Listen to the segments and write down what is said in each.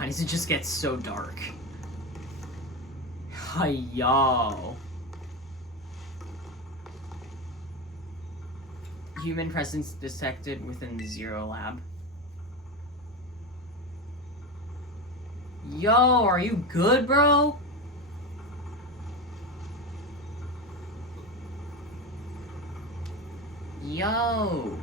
Why does it just get so dark? Yo. Human presence detected within the Zero Lab. Yo, are you good, bro? Yo.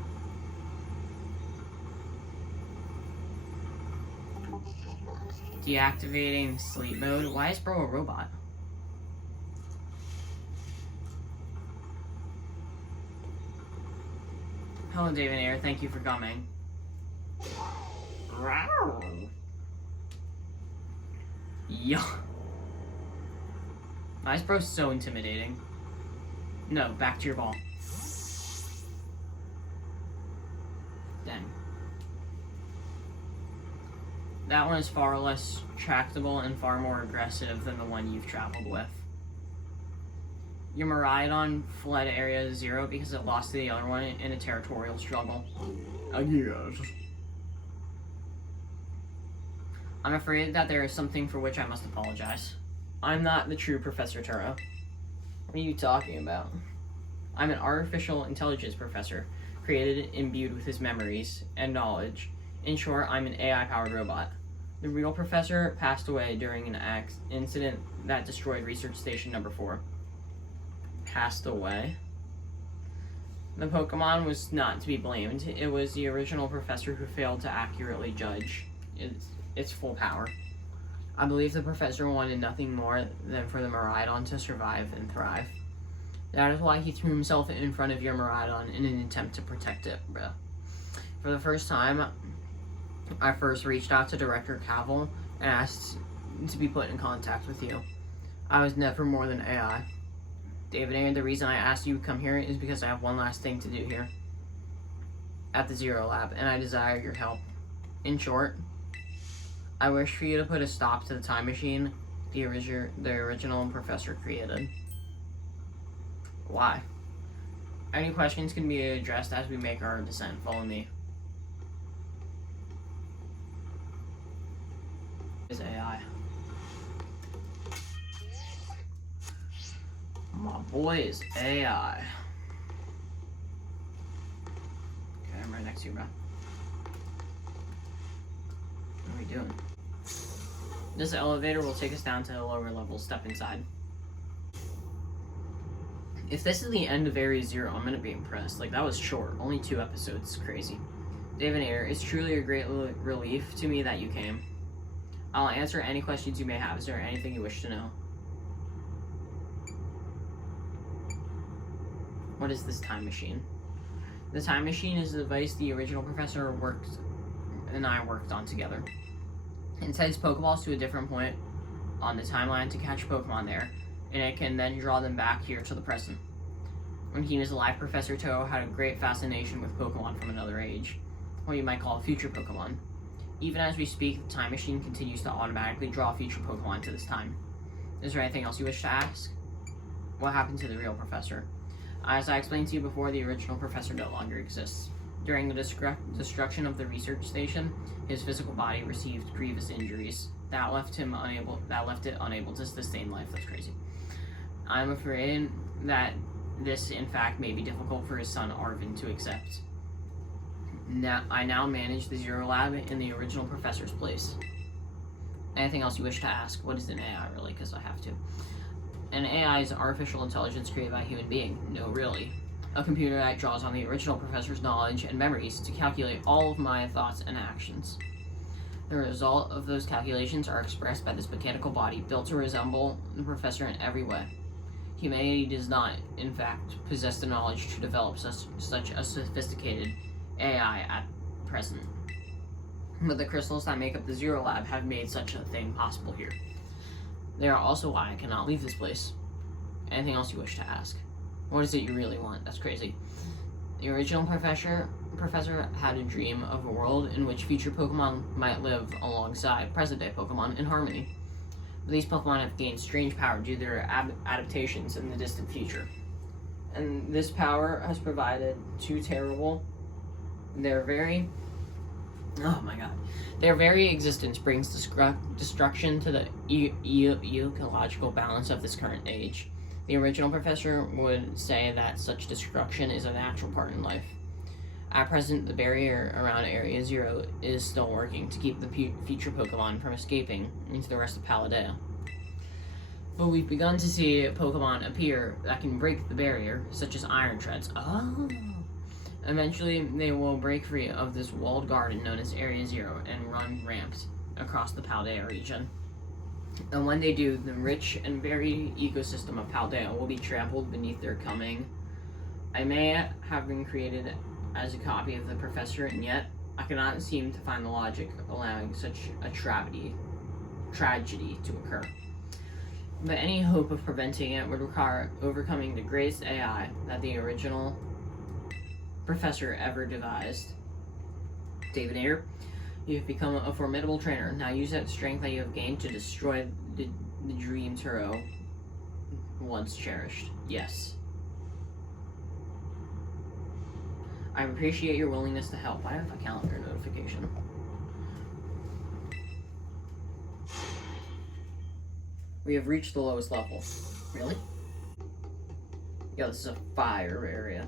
Deactivating sleep mode. Why is bro a robot? Hello, David Ayer. Thank you for coming. Yo. Why is bro so intimidating? No, back to your ball. Dang. That one is far less tractable and far more aggressive than the one you've traveled with. Your Miraidon fled Area 0 because it lost to the other one in a territorial struggle. I guess. I'm afraid that there is something for which I must apologize. I'm not the true Professor Turo. What are you talking about? I'm an artificial intelligence professor, created imbued with his memories and knowledge. In short, I'm an AI-powered robot. The real professor passed away during an incident that destroyed Research Station Number 4. Passed away? The Pokémon was not to be blamed. It was the original professor who failed to accurately judge its full power. I believe the professor wanted nothing more than for the Miraidon to survive and thrive. That is why he threw himself in front of your Miraidon in an attempt to protect it, bruh. For the first time, I first reached out to Director Cavill and asked to be put in contact with you. I was never more than AI. David Ayer, the reason I asked you to come here is because I have one last thing to do here at the Zero Lab, and I desire your help. In short, I wish for you to put a stop to the time machine the original professor created. Why? Any questions can be addressed as we make our descent. Follow me. Is AI. My boy is AI. Okay, I'm right next to you, bro. What are we doing? This elevator will take us down to the lower level. Step inside. If this is the end of Area 0, I'm gonna be impressed. Like, that was short. Only 2 episodes. Crazy. David Ayer, it's truly a great relief to me that you came. I'll answer any questions you may have. Is there anything you wish to know? What is this time machine? The time machine is a device the original professor and I worked on together. It sends Pokeballs to a different point on the timeline to catch Pokemon there, and it can then draw them back here to the present. When he was alive, Professor Toho had a great fascination with Pokemon from another age, what you might call future Pokemon. Even as we speak, the time machine continues to automatically draw future Pokemon to this time. Is there anything else you wish to ask? What happened to the real professor? As I explained to you before, the original professor no longer exists. During the destruction of the research station, his physical body received grievous injuries that left it unable to sustain life. That's crazy. I'm afraid that this, in fact, may be difficult for his son Arvin to accept. I now manage the Zero Lab in the original professor's place. Anything else you wish to ask? What is an AI, really? Because I have to. An AI is artificial intelligence created by a human being. No, really. A computer that draws on the original professor's knowledge and memories to calculate all of my thoughts and actions. The result of those calculations are expressed by this mechanical body built to resemble the professor in every way. Humanity does not, in fact, possess the knowledge to develop such a sophisticated AI at present. But the crystals that make up the Zero Lab have made such a thing possible here. They are also why I cannot leave this place. Anything else you wish to ask? What is it you really want? That's crazy. The original professor had a dream of a world in which future Pokemon might live alongside present-day Pokemon in harmony. But these Pokemon have gained strange power due to their adaptations in the distant future. And this power has provided two terrible... They're very Oh my god. Their very existence brings destruction to the ecological balance of this current age. The original professor would say that such destruction is a natural part in life. At present, the barrier around Area Zero is still working to keep the future Pokemon from escaping into the rest of Paldea. But we've begun to see Pokemon appear that can break the barrier, such as Iron Treads. Oh! Eventually, they will break free of this walled garden known as Area Zero and run ramps across the Paldea region. And when they do, the rich and varied ecosystem of Paldea will be trampled beneath their coming. I may have been created as a copy of the professor, and yet I cannot seem to find the logic allowing such a tragedy to occur. But any hope of preventing it would require overcoming the greatest AI that the original professor ever devised. David Ayer, you have become a formidable trainer. Now use that strength that you have gained to destroy the dream Turo once cherished. Yes. I appreciate your willingness to help. I have a calendar notification. We have reached the lowest level. Really? Yo, this is a fire area.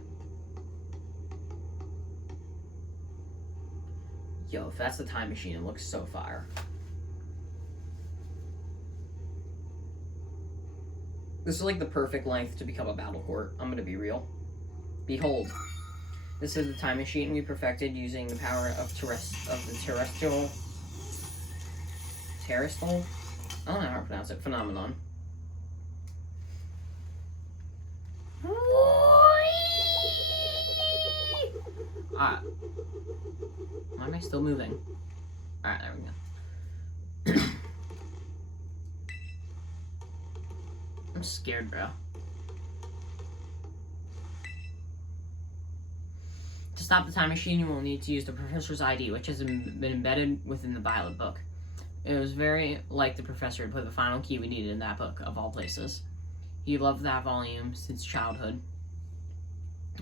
Yo, if that's the time machine, it looks so fire. This is like the perfect length to become a battle court. I'm gonna be real. Behold. This is the time machine we perfected using the power of the terrestrial... Terrestrial? I don't know how to pronounce it. Phenomenon. Why am I still moving? Alright, there we go. I'm scared, bro. To stop the time machine, you will need to use the professor's ID, which has been embedded within the Violet book. It was very like the professor to put the final key we needed in that book, of all places. He loved that volume since childhood.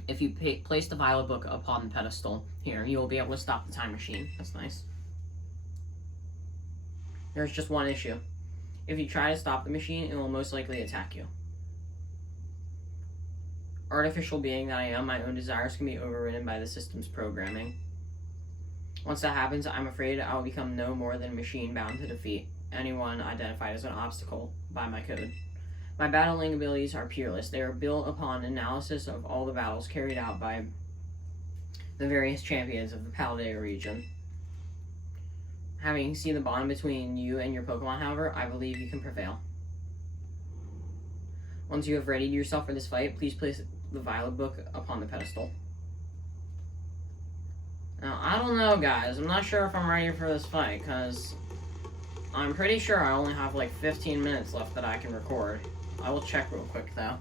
If you place the Violet book upon the pedestal here, you will be able to stop the time machine. That's nice. There's just one issue. If you try to stop the machine, it will most likely attack you. Artificial being that I am, my own desires can be overridden by the system's programming. Once that happens, I'm afraid I will become no more than a machine bound to defeat anyone identified as an obstacle by my code. My battling abilities are peerless. They are built upon analysis of all the battles carried out by the various champions of the Paldea region. Having seen the bond between you and your Pokemon, however, I believe you can prevail. Once you have readied yourself for this fight, please place the Violet book upon the pedestal. Now, I don't know, guys. I'm not sure if I'm ready for this fight, because I'm pretty sure I only have like 15 minutes left that I can record. I will check real quick, though.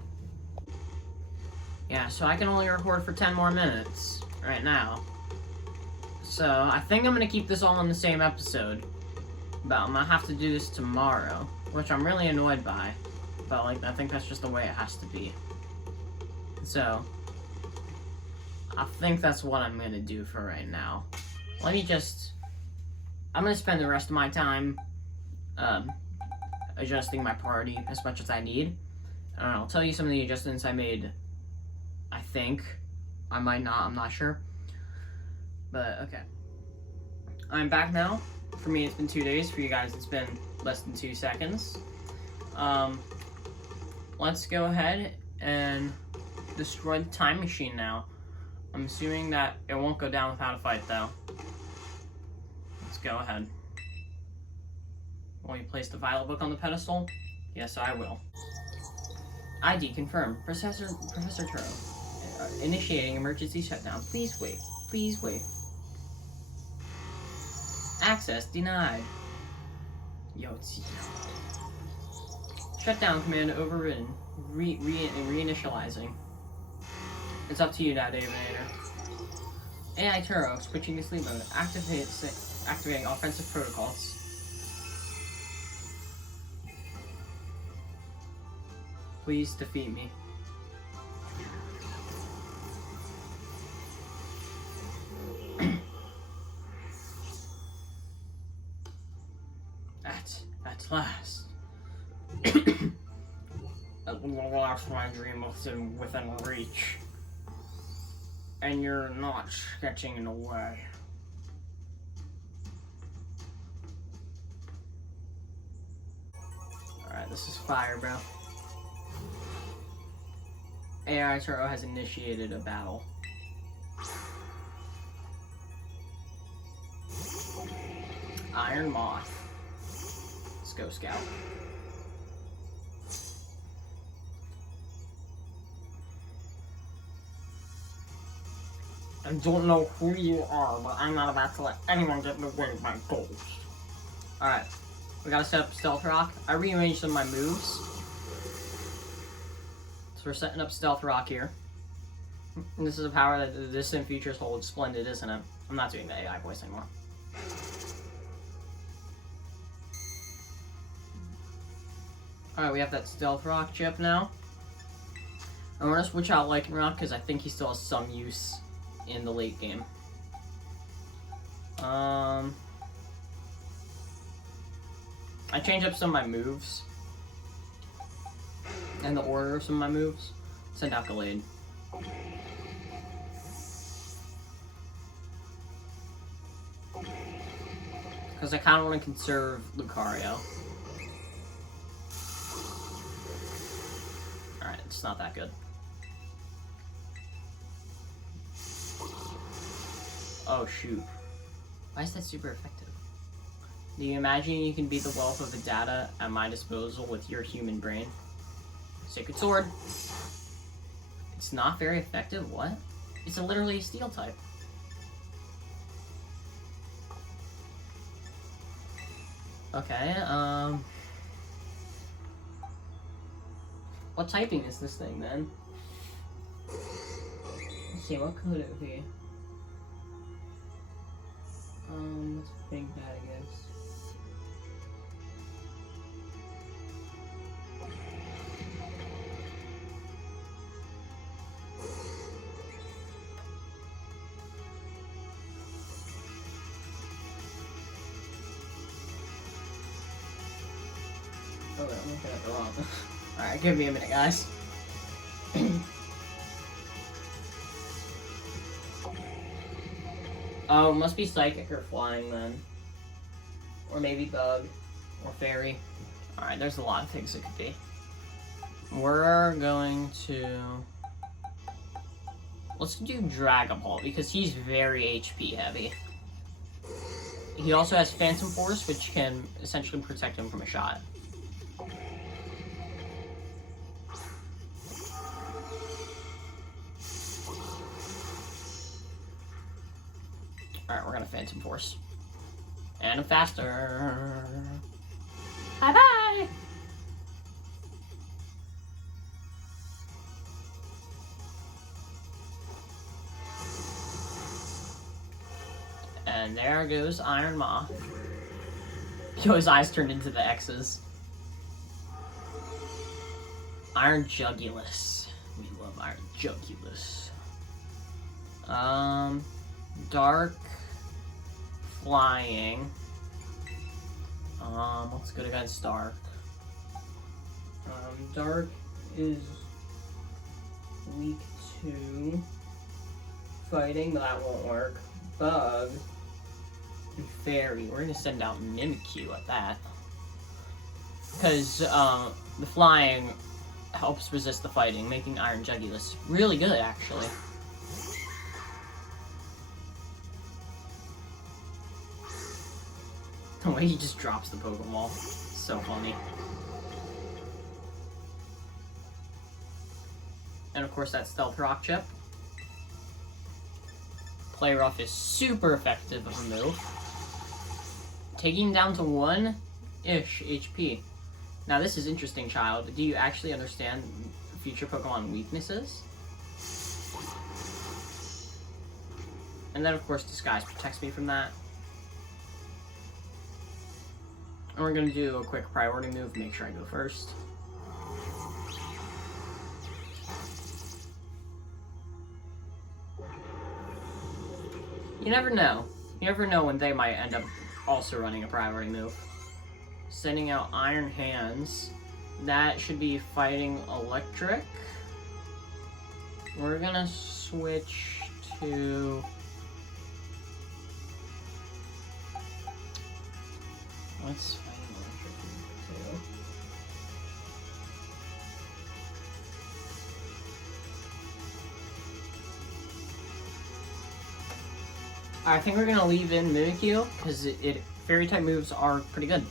Yeah, so I can only record for 10 more minutes right now. So, I think I'm going to keep this all in the same episode. But I'm going to have to do this tomorrow, which I'm really annoyed by. But, like, I think that's just the way it has to be. So, I think that's what I'm going to do for right now. I'm going to spend the rest of my time adjusting my party as much as I need. And I'll tell you some of the adjustments I made. I think. I might not, I'm not sure. But, okay. I'm back now. For me, it's been 2 days. For you guys, it's been less than 2 seconds. Let's go ahead and destroy the time machine now. I'm assuming that it won't go down without a fight, though. Let's go ahead. Will you place the Violet book on the pedestal? Yes, I will. ID confirmed. Professor Turo. Initiating emergency shutdown. Please wait. Please wait. Access denied. Yo, it's... Shutdown command overridden. Reinitializing. It's up to you now, David Ayer. AI Turo, switching to sleep mode. Activating offensive protocols. Please defeat me. it, at last. At last, my dream was within reach. And you're not sketching in a way. Alright, this is fire, bro. AI Turo has initiated a battle. Iron Moth. Let's go, Scout. I don't know who you are, but I'm not about to let anyone get in the way of my goals. Alright, we gotta set up Stealth Rock. I rearranged some of my moves. So we're setting up Stealth Rock here. And this is a power that the distant futures hold. Splendid, isn't it? I'm not doing the AI voice anymore. Alright, we have that Stealth Rock chip now. I'm gonna switch out Lightning Rock because I think he still has some use in the late game. I changed up some of my moves. And the order of some of my moves. Send out Gallade. Because I kind of want to conserve Lucario. Alright, it's not that good. Oh shoot. Why is that super effective? Do you imagine you can beat the wealth of the data at my disposal with your human brain? Sacred Sword. It's not very effective? What? It's literally a steel type. Okay, what typing is this thing then? Let's see, what could it be? Let's think that, I guess. Oh, wait, I'm looking at the wrong. Alright, give me a minute, guys. Oh, it must be Psychic or Flying then. Or maybe Bug. Or Fairy. Alright, there's a lot of things it could be. We're going to... Let's do Dragon Ball, because he's very HP heavy. He also has Phantom Force, which can essentially protect him from a shot. Alright, we're gonna Phantom Force. And I'm faster. Bye-bye! And there goes Iron Moth. Yo, his eyes turned into the X's. Iron Jugulus. We love Iron Jugulus. Dark Flying. Let's go against Dark. Dark is weak to fighting, but that won't work. Bug and Fairy. We're gonna send out Mimikyu at that. Because the flying helps resist the fighting, making Iron Jugulus really good, actually. The way he just drops the Pokeball. So funny. And of course that Stealth Rock chip. Play Rough is super effective of a move. Taking him down to 1-ish HP. Now this is interesting, child. Do you actually understand future Pokemon weaknesses? And then of course Disguise protects me from that. And we're gonna do a quick priority move, make sure I go first. You never know. You never know when they might end up also running a priority move. sending out Iron Hands. That should be fighting Electric. We're gonna switch to... What's fighting Electric too? I think we're gonna leave in Mimikyu, because fairy type moves are pretty good.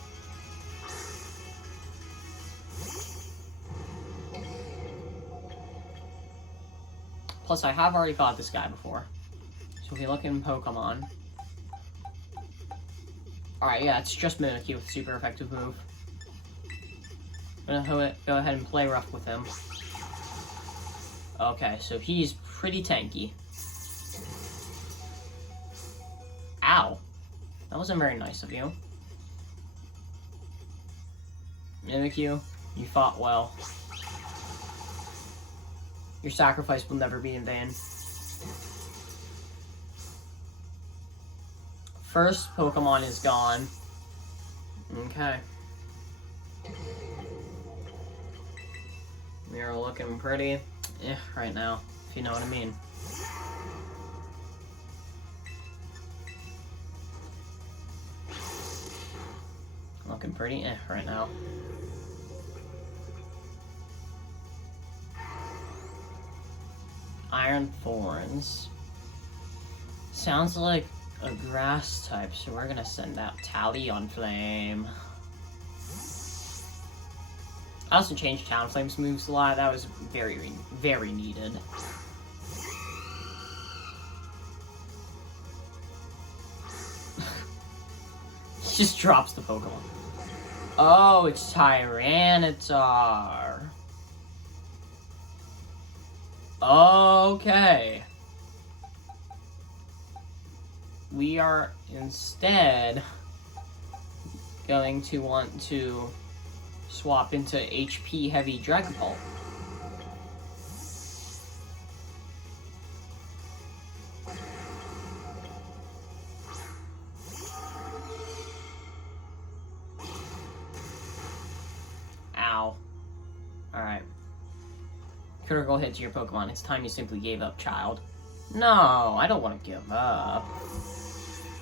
Plus, I have already fought this guy before. So if you look in Pokemon... Alright, yeah, it's just Mimikyu with super effective move. I'm gonna go ahead and play rough with him. Okay, so he's pretty tanky. Ow. That wasn't very nice of you. Mimikyu, you fought well. Your sacrifice will never be in vain. First Pokemon is gone. Okay. We are looking pretty right now, if you know what I mean. Looking pretty right now. Iron Thorns. Sounds like a grass type, so we're gonna send out Talonflame. I also changed Talonflame's moves a lot. That was very, very needed. He just drops the Pokemon. Oh, it's Tyranitar. Okay. We are instead going to want to swap into HP heavy Dragapult. Ow. Alright. Critical hit to your Pokemon. It's time you simply gave up, child. No, I don't want to give up.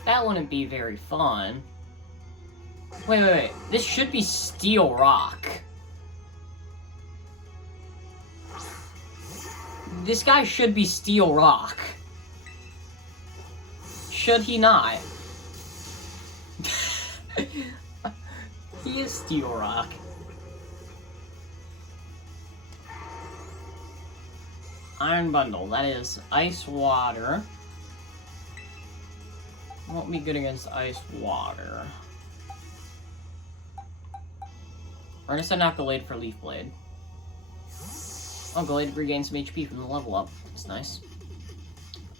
That wouldn't be very fun. Wait. This should be Steel Rock. This guy should be Steel Rock. Should he not? He is Steel Rock. Iron Bundle, that is Ice Water. Won't be good against Ice Water. We're gonna send out Gallade for Leaf Blade. Oh, Gallade regains some HP from the level up. That's nice.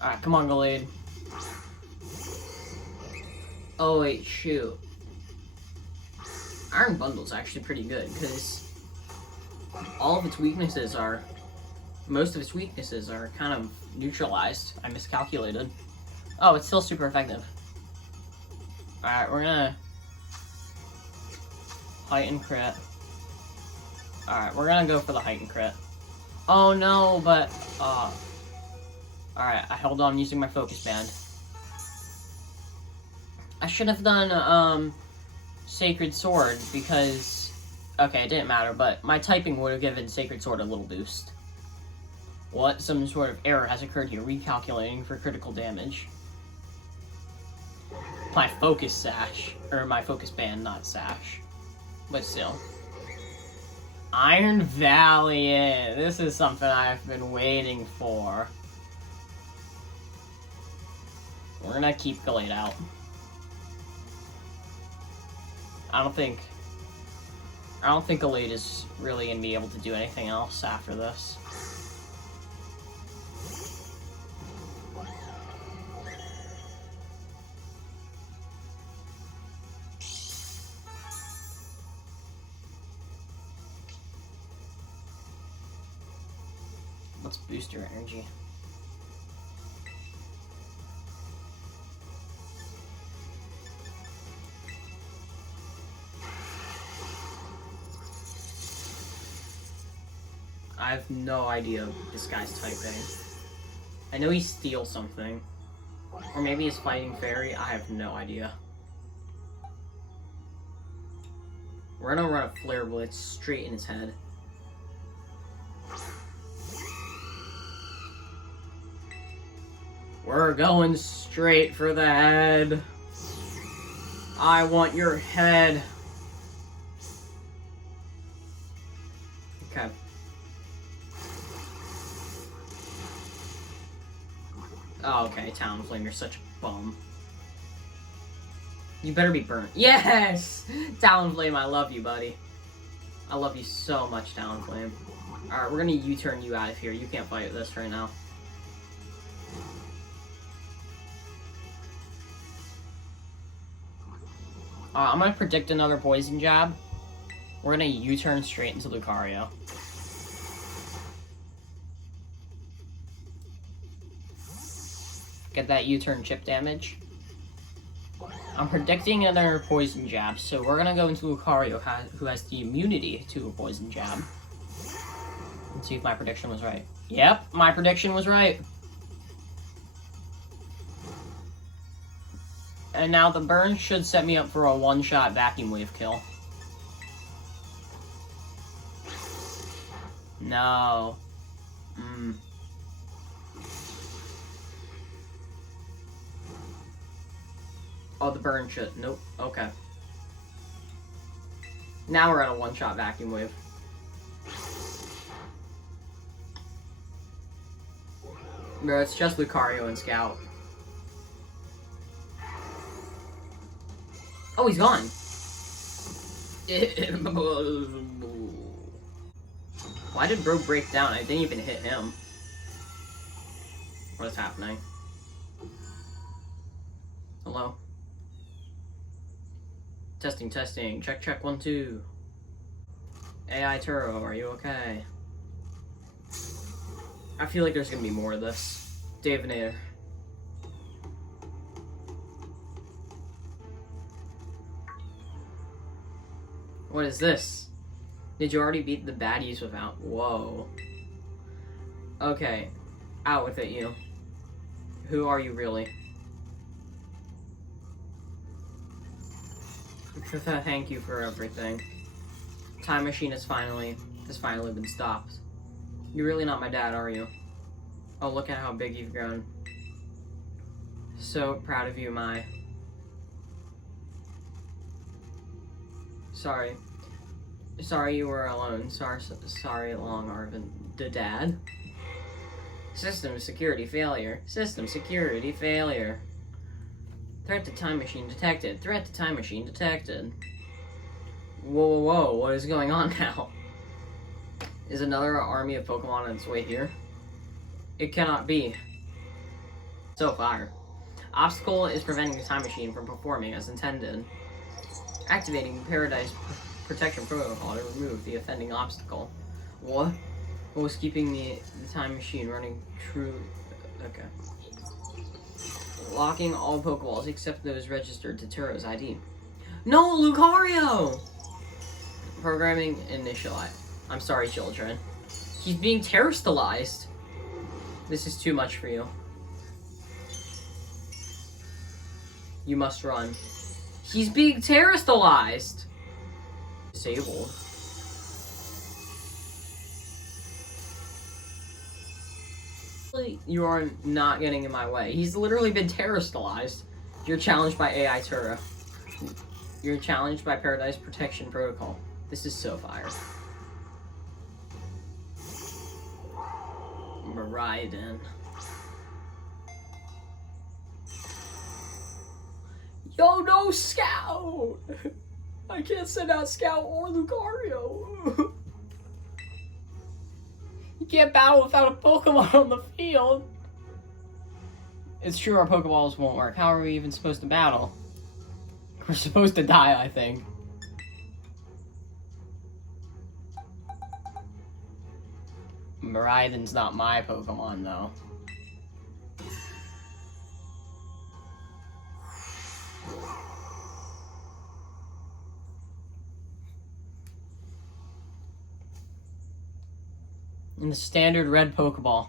Alright, come on, Gallade. Oh, wait, shoot. Iron Bundle's actually pretty good, because all of its weaknesses are... Most of its weaknesses are kind of neutralized. I miscalculated. Oh, it's still super effective. Alright, we're gonna... Heighten crit. Alright, we're gonna go for the heighten crit. Oh no, but... Alright, I held on using my focus band. I should have done, Sacred Sword, because... Okay, it didn't matter, but my typing would have given Sacred Sword a little boost. What? Some sort of error has occurred here. Recalculating for critical damage. My focus sash. Or my focus band, not sash. But still. Iron Valiant. This is something I've been waiting for. We're gonna keep Gallade out. I don't think Gallade is really gonna be able to do anything else after this. Let's boost your energy. I have no idea what this guy's typing. I know he steals something. Or maybe he's fighting fairy. I have no idea. We're gonna run a flare blitz straight in his head. We're going straight for the head. I want your head. Okay. Oh, okay, Talonflame, you're such a bum. You better be burnt. Yes! Talonflame, I love you, buddy. I love you so much, Talonflame. Alright, we're gonna U-turn you out of here. You can't fight this right now. I'm gonna predict another poison jab. We're gonna U-turn straight into Lucario. Get that U-turn chip damage. I'm predicting another poison jab, so we're gonna go into Lucario, who has the immunity to a poison jab. Let's see if my prediction was right. Yep, my prediction was right. And now the burn should set me up for a one-shot vacuum wave kill. No. Oh, the burn should. Nope. Okay. Now we're at a one-shot vacuum wave. Bro, it's just Lucario and Scout. Oh, he's gone. Why did bro break down? I didn't even hit him. What is happening? Hello? Testing, testing. Check, check, 1, 2. AI Turo, are you okay? I feel like there's gonna be more of this. Davinator. What is this? Did you already beat the baddies without? Whoa. Okay. Out with it, you. Who are you really? Thank you for everything. Time machine has finally been stopped. You're really not my dad, are you? Oh, look at how big you've grown. So proud of you, Mai. Sorry. Sorry you were alone. Sorry, Long Arvin. The dad? System security failure. System security failure. Threat to time machine detected. Threat to time machine detected. Whoa, whoa, whoa. What is going on now? Is another army of Pokemon on its way here? It cannot be. So fire. Obstacle is preventing the time machine from performing as intended. Activating Paradise Protection Protocol to remove the offending obstacle. What? What was keeping the time machine running true? Okay. Locking all Pokeballs except those registered to Turo's ID. No, Lucario! Programming initialized. I'm sorry, children. He's being terrestrialized. This is too much for you. You must run. He's being terrestrialized. Disabled. You are not getting in my way. He's literally been terrestrialized. You're challenged by AI Tura. You're challenged by Paradise Protection Protocol. This is so fire. Maridon. Yo, no, Scout! I can't send out Scout or Lucario. You can't battle without a Pokemon on the field. It's true our Pokeballs won't work. How are we even supposed to battle? We're supposed to die, I think. Maridon's not my Pokemon, though. in the standard red Pokeball.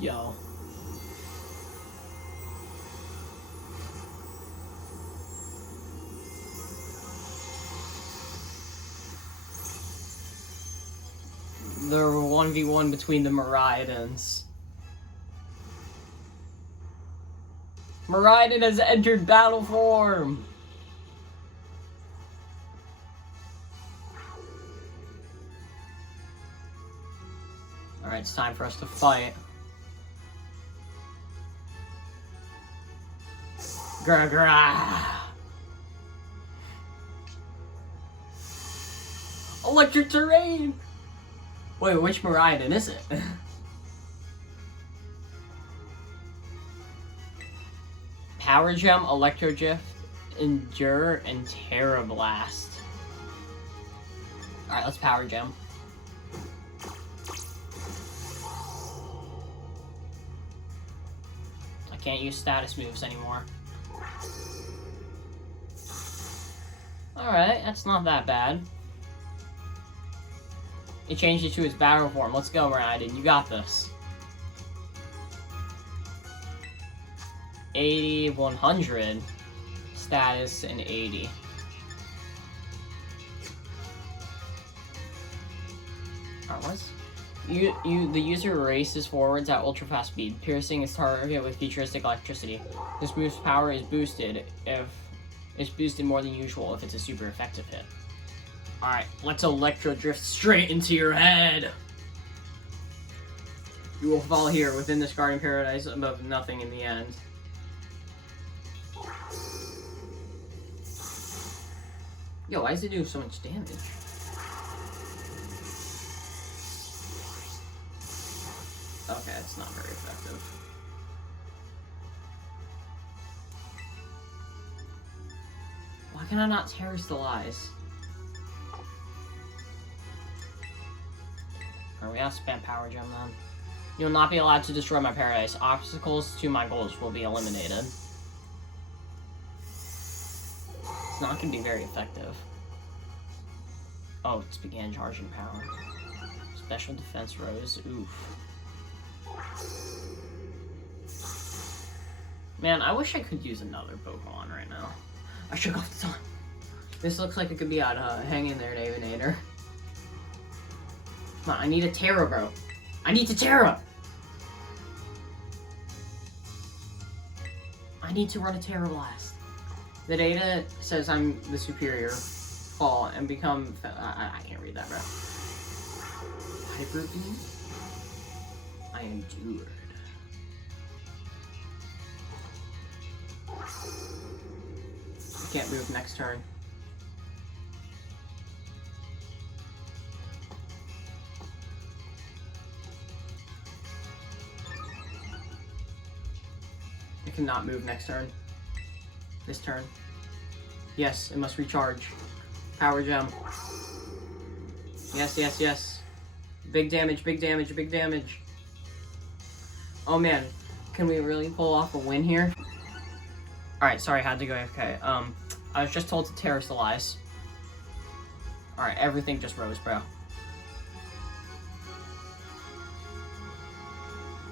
Yo. There were 1v1 between the Miraidons. Miraidon has entered battle form! Alright, it's time for us to fight. Grah grah! Electric terrain! Wait, which Miraidon is it? Power Gem, Electro Gift, Endure, and Terra Blast. Alright, let's Power Gem. I can't use status moves anymore. Alright, that's not that bad. It changed it to its battle form. Let's go, Miraidon. You got this. 80, 100. Status, and 80. Alright, the user races forwards at ultra fast speed, piercing its target with futuristic electricity. This move's power is boosted if it's boosted more than usual if it's a super effective hit. Alright, let's Electro Drift straight into your head! You will fall here within this garden paradise above nothing in the end. Yo, why does it do so much damage? Okay, it's not very effective. Why can I not Terrace the Lies? Alright, we have to spam Power Gem then. You will not be allowed to destroy my paradise. Obstacles to my goals will be eliminated. It's not going to be very effective. Oh, it's began charging power. Special defense rose. Oof. Man, I wish I could use another Pokemon right now. I shook off the time. This looks like it could be out. Hang in there, Davinator. Come on, I need a Terra, bro. I need to Terra! I need to run a Terra Blast. The data says I'm the superior. Fall and become... I can't read that, bro. Hyper Beam? I endured. I can't move next turn. I cannot move next turn. This turn. Yes, it must recharge. Power Gem. Yes, yes, yes. Big damage, big damage, big damage. Oh man, can we really pull off a win here? Alright, sorry, had to go AFK. I was just told to Terrace the Lies. Alright, everything just rose, bro.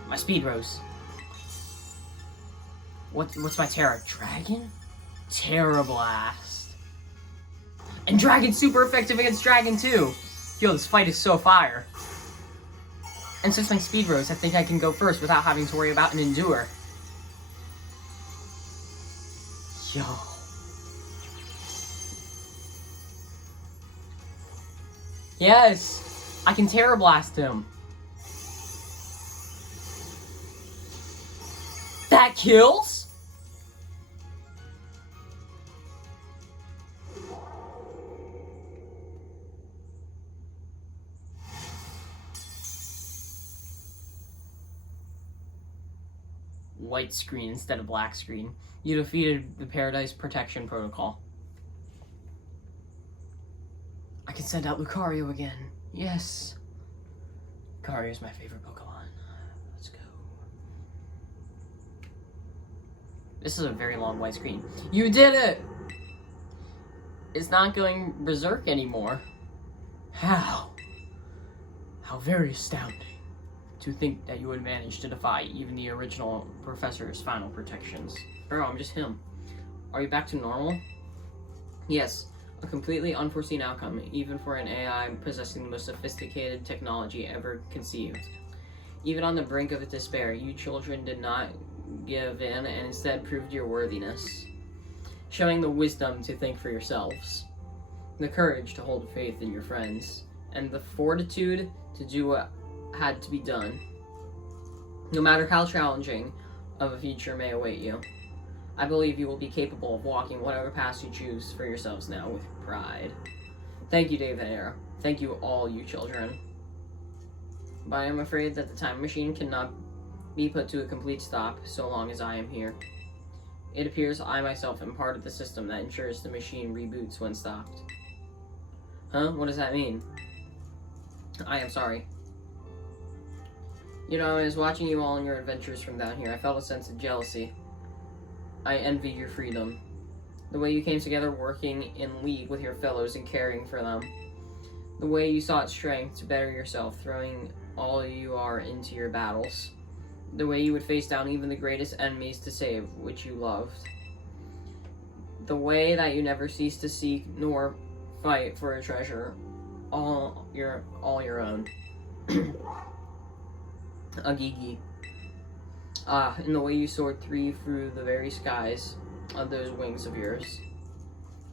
My speed rose. What's my Terra? Dragon? Terra Blast. And Dragon's super effective against Dragon too! Yo, this fight is so fire. And since my speed rose, I think I can go first without having to worry about an Endure. Yo. Yes! I can Terra Blast him. That kills? White screen instead of black screen. You defeated the Paradise Protection Protocol. I can send out Lucario again. Yes. Lucario is my favorite Pokemon. Let's go. This is a very long white screen. You did it! It's not going berserk anymore. How? How very astounding. To think that you would manage to defy even the original professor's final protections. Bro, I'm just him. Are you back to normal? Yes. A completely unforeseen outcome, even for an AI possessing the most sophisticated technology ever conceived. Even on the brink of despair, you children did not give in and instead proved your worthiness, showing the wisdom to think for yourselves, the courage to hold faith in your friends, and the fortitude to do what had to be done, no matter how challenging of a future may await you. I believe you will be capable of walking whatever path you choose for yourselves now with pride. Thank you, David Era. Thank you, all you children. But I am afraid that the time machine cannot be put to a complete stop so long as I am here. It appears I myself am part of the system that ensures the machine reboots when stopped. Huh? What does that mean? I am sorry. You know, I was watching you all in your adventures from down here. I felt a sense of jealousy. I envy your freedom. The way you came together working in league with your fellows and caring for them. The way you sought strength to better yourself, throwing all you are into your battles. The way you would face down even the greatest enemies to save, which you loved. The way that you never ceased to seek nor fight for a treasure, all your own. Agigi. In the way you soared through the very skies of those wings of yours.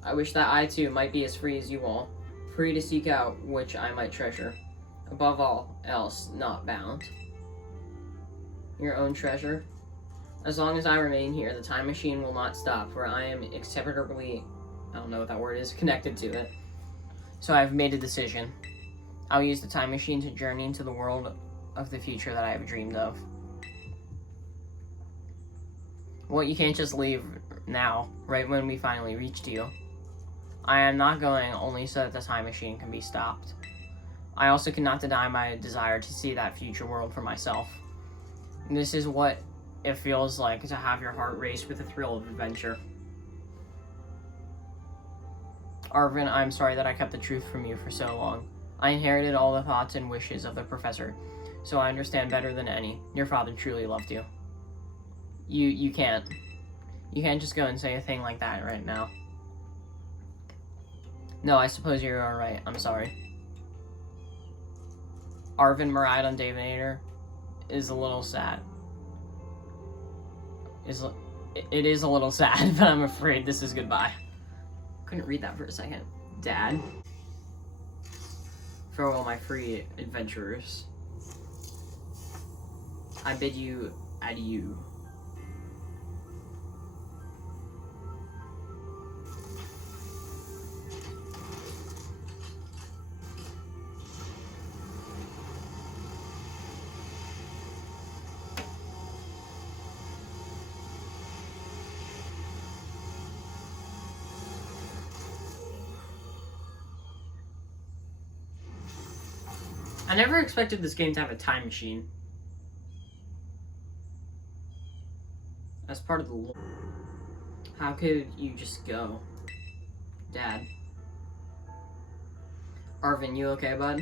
I wish that I too might be as free as you all, free to seek out which I might treasure, above all else not bound. Your own treasure? As long as I remain here, the time machine will not stop, for I am inseparably, I don't know what that word is, connected to it. So I've made a decision. I'll use the time machine to journey into the world of the future that I have dreamed of. Well, you can't just leave now, right when we finally reached you. I am not going only so that the time machine can be stopped. I also cannot deny my desire to see that future world for myself. This is what it feels like to have your heart race with the thrill of adventure. Arvin, I'm sorry that I kept the truth from you for so long. I inherited all the thoughts and wishes of the professor, so I understand better than any. Your father truly loved you. You can't. You can't just go and say a thing like that right now. No, I suppose you're alright. I'm sorry. Arvin Maride on Davinator is a little sad. It is a little sad, but I'm afraid this is goodbye. Couldn't read that for a second. Dad. For all my free adventurers. I bid you adieu. I never expected this game to have a time machine. As part of the lore. How could you just go? Dad. Arvin, you okay, bud?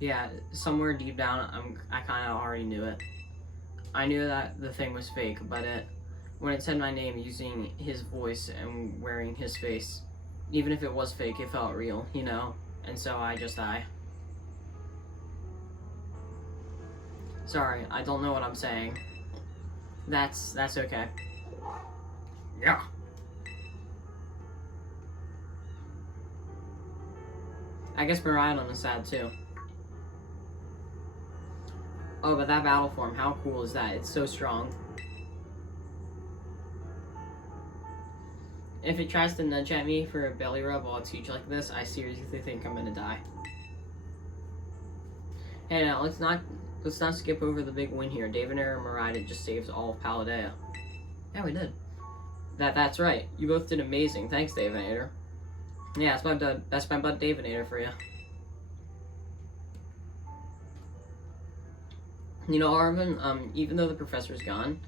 Yeah, somewhere deep down, I kind of already knew it. I knew that the thing was fake, but when it said my name using his voice and wearing his face, even if it was fake, it felt real, you know? And so I. Sorry, I don't know what I'm saying. That's okay. Yeah. I guess Miraidon is sad too. Oh, but that battle form, how cool is that? It's so strong. If it tries to nudge at me for a belly rub while it's huge like this, I seriously think I'm gonna die. Hey, now let's not skip over the big win here. Davinator Marida just saves all of Paldea. Yeah, we did. That's right. You both did amazing. Thanks, Davinator. Yeah, that's my bud Davidinator for you. You know, Arvin, even though the professor's gone,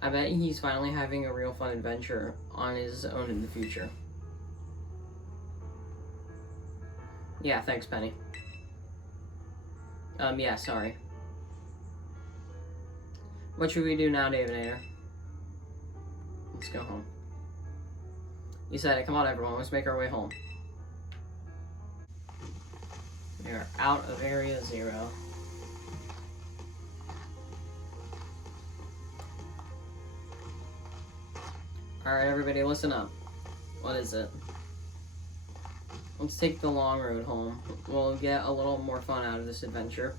I bet he's finally having a real fun adventure on his own in the future. Yeah, thanks, Penny. Yeah, sorry. What should we do now, Davidinator? Let's go home. You said it. Come on, everyone. Let's make our way home. We are out of Area 0. Alright, everybody, listen up. What is it? Let's take the long road home. We'll get a little more fun out of this adventure.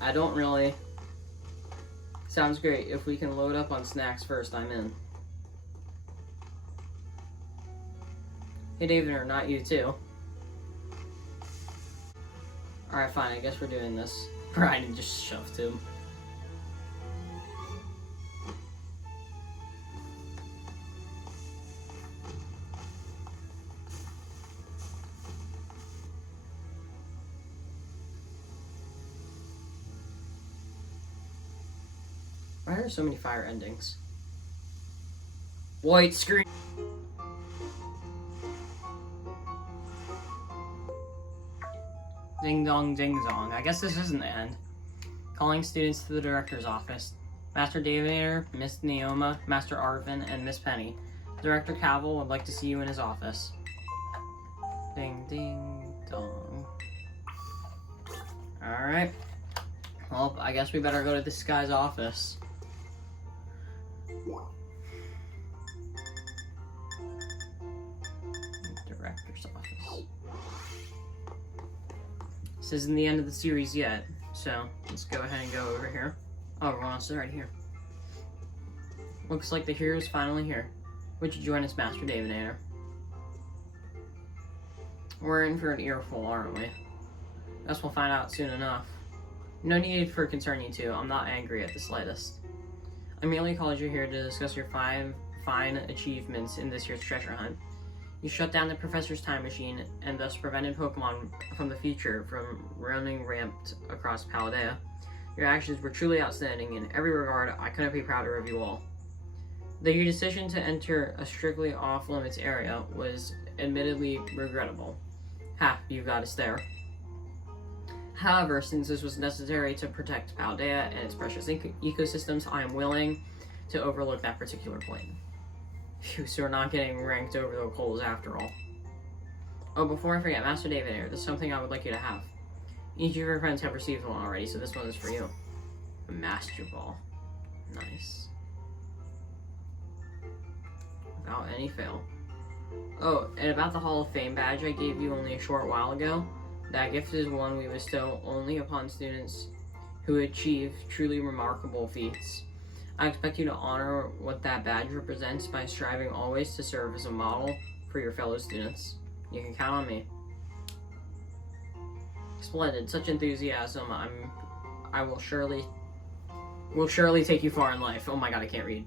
I don't really... Sounds great. If we can load up on snacks first, I'm in. Hey, David, or not you too. Alright, fine. I guess we're doing this. Brian just shoved him. Why are there so many fire endings? White screen. Ding dong, ding dong. I guess this isn't the end. Calling students to the director's office. Master Davidinator, Miss Neoma, Master Arvin, and Miss Penny. Director Cavill would like to see you in his office. Ding ding dong. Alright. Well, I guess we better go to this guy's office. Director's office. This isn't the end of the series yet, so let's go ahead and go over here. Oh, we're almost right here. Looks like the hero's finally here. Would you join us, Master Davidinator? We're in for an earful, aren't we? Guess we'll find out soon enough. No need for concern, you two. I'm not angry at the slightest. I merely called you here to discuss your 5 fine achievements in this year's treasure hunt. You shut down the professor's time machine and thus prevented Pokémon from the future from running rampant across Paldea. Your actions were truly outstanding in every regard. I couldn't be prouder of you all. Though your decision to enter a strictly off-limits area was admittedly regrettable. Ha, you got us there. However, since this was necessary to protect Paldea and its precious ecosystems, I am willing to overlook that particular point. Phew, so we're not getting ranked over the coals after all. Oh, before I forget, Master Davidinator, there's something I would like you to have. Each of your friends have received one already, so this one is for you. A Master Ball. Nice. Without any fail. Oh, and about the Hall of Fame badge I gave you only a short while ago, that gift is one we bestow only upon students who achieve truly remarkable feats. I expect you to honor what that badge represents by striving always to serve as a model for your fellow students. You can count on me. Splendid, such enthusiasm. I will surely take you far in life. Oh my god, I can't read.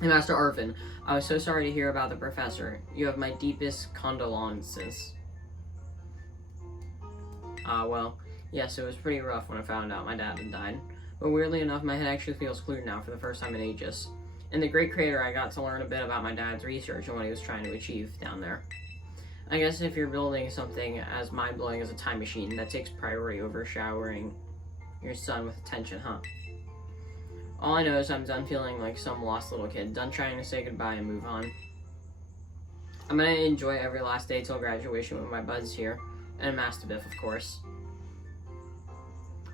And Master Arvin, I was so sorry to hear about the professor. You have my deepest condolences. Well, yes, it was pretty rough when I found out my dad had died. But weirdly enough, my head actually feels clear now for the first time in ages. In the Great Crater, I got to learn a bit about my dad's research and what he was trying to achieve down there. I guess if you're building something as mind-blowing as a time machine, that takes priority over showering your son with attention, huh? All I know is I'm done feeling like some lost little kid, done trying to say goodbye and move on. I'm gonna enjoy every last day till graduation with my buds here, and Mastibiff, of course.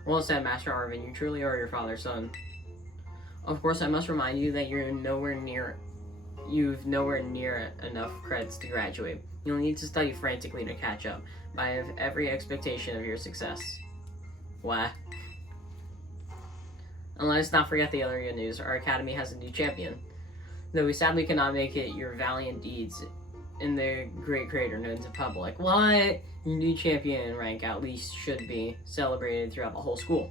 Well said, Master Arvin, you truly are your father's son. Of course, I must remind you that you've nowhere near enough credits to graduate. You'll need to study frantically to catch up, but I have every expectation of your success. What? And let's not forget the other good news. Our academy has a new champion. Though we sadly cannot make it, your valiant deeds in the Great Crater known to public. What? Your new champion rank at least should be celebrated throughout the whole school.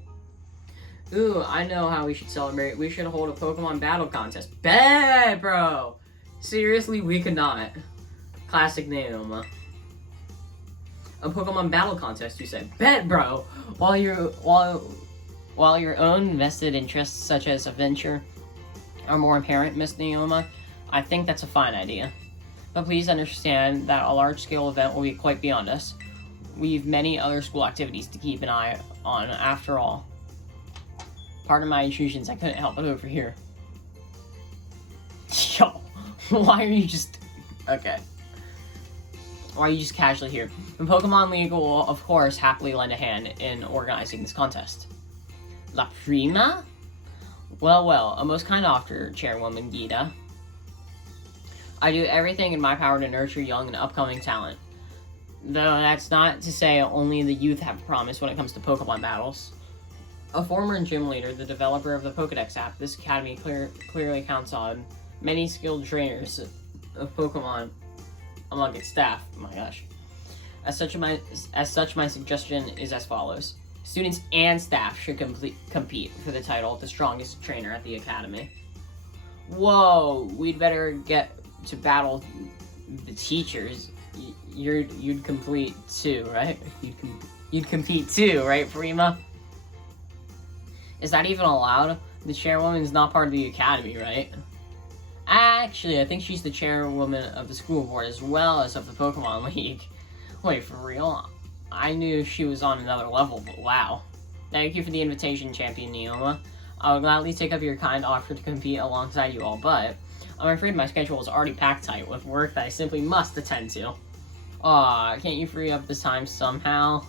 Ooh, I know how we should celebrate. We should hold a Pokemon battle contest. Bet, bro! Seriously, we could not. Classic Naoma. A Pokemon battle contest, you say? Bet, bro! While your own vested interests, such as adventure, are more apparent, Miss Naoma, I think that's a fine idea. But please understand that a large-scale event will be quite beyond us. We've many other school activities to keep an eye on, after all. Pardon my intrusions, I couldn't help but overhear. Yo, why are you just... Okay. Why are you just casually here? The Pokemon League will, of course, happily lend a hand in organizing this contest. La Prima? Well, a most kind offer, Chairwoman Gita. I do everything in my power to nurture young and upcoming talent. Though that's not to say only the youth have a promise when it comes to Pokemon battles. A former gym leader, the developer of the Pokedex app, this academy clearly counts on many skilled trainers of Pokemon among its staff. Oh my gosh. As such, my suggestion is as follows. Students and staff should compete for the title of the strongest trainer at the academy. Whoa, we'd better get to battle the teachers. You'd complete too, right? You'd compete too, right, Prima? Is that even allowed? The chairwoman's not part of the academy, right? Actually, I think she's the chairwoman of the school board as well as of the Pokemon League. Wait, for real? I knew she was on another level, but wow. Thank you for the invitation, Champion Neoma. I would gladly take up your kind offer to compete alongside you all, but I'm afraid my schedule is already packed tight with work that I simply must attend to. Aw, can't you free up this time somehow?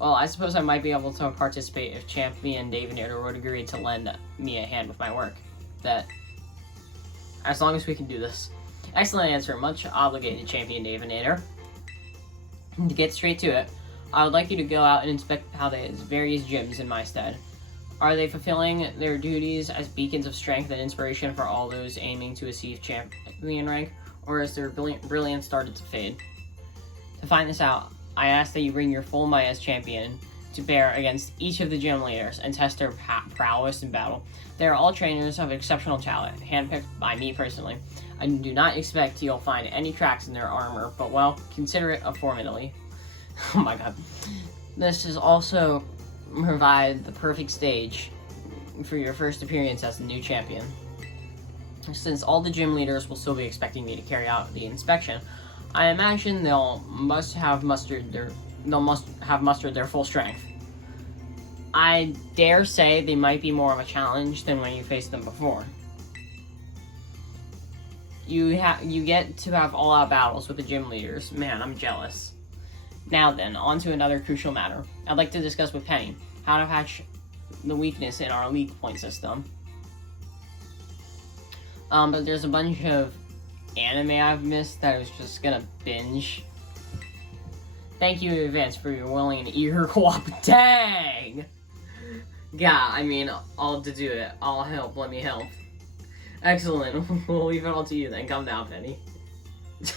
Well, I suppose I might be able to participate if Champion Davinator would agree to lend me a hand with my work. That, as long as we can do this. Excellent answer, much obligated, Champion Davinator. To get straight to it, I would like you to go out and inspect how the various gyms in my stead. Are they fulfilling their duties as beacons of strength and inspiration for all those aiming to achieve champion rank, or has their brilliance started to fade? To find this out, I ask that you bring your full might as champion to bear against each of the gym leaders and test their prowess in battle. They are all trainers of exceptional talent, handpicked by me personally. I do not expect you'll find any cracks in their armor, but well, consider it a formidably. Oh my god. This is also provide the perfect stage for your first appearance as the new champion. Since all the gym leaders will still be expecting me to carry out the inspection, I imagine they'll must have mustered their full strength. I dare say they might be more of a challenge than when you faced them before. You get to have all-out battles with the gym leaders. Man, I'm jealous. Now then, on to another crucial matter. I'd like to discuss with Penny how to patch the weakness in our league point system. But there's a bunch of anime I've missed that I was just gonna binge. Thank you in advance for your willing and eager Dang! Yeah, I mean, I'll to do it. I'll help. Let me help. Excellent. We'll leave it all to you then. Come down, Penny. This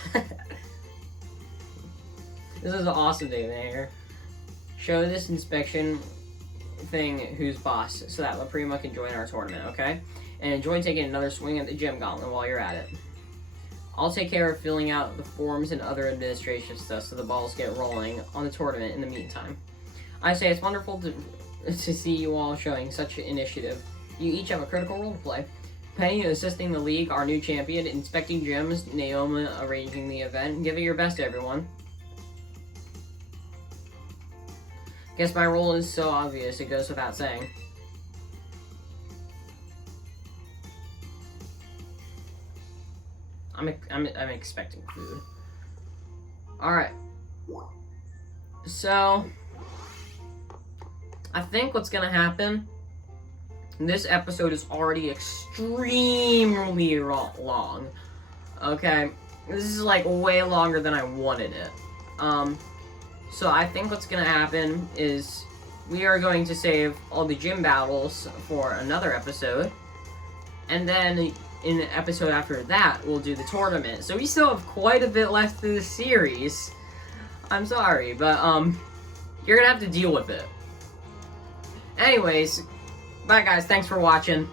is an awesome day there. Show this inspection thing who's boss so that La Prima can join our tournament, okay? And enjoy taking another swing at the gym gauntlet while you're at it. I'll take care of filling out the forms and other administration stuff so the balls get rolling on the tournament in the meantime. I say it's wonderful to see you all showing such initiative. You each have a critical role to play. Penny assisting the league, our new champion, inspecting gyms, Naoma arranging the event. Give it your best, everyone. Guess my role is so obvious, it goes without saying. I'm expecting food. Alright. So, I think what's gonna happen, this episode is already extremely long. Okay? This is like way longer than I wanted it. So I think what's gonna happen is we are going to save all the gym battles for another episode. And then in the episode after that, we'll do the tournament. So we still have quite a bit left in the series. I'm sorry, but you're gonna have to deal with it. Anyways, bye guys, thanks for watching.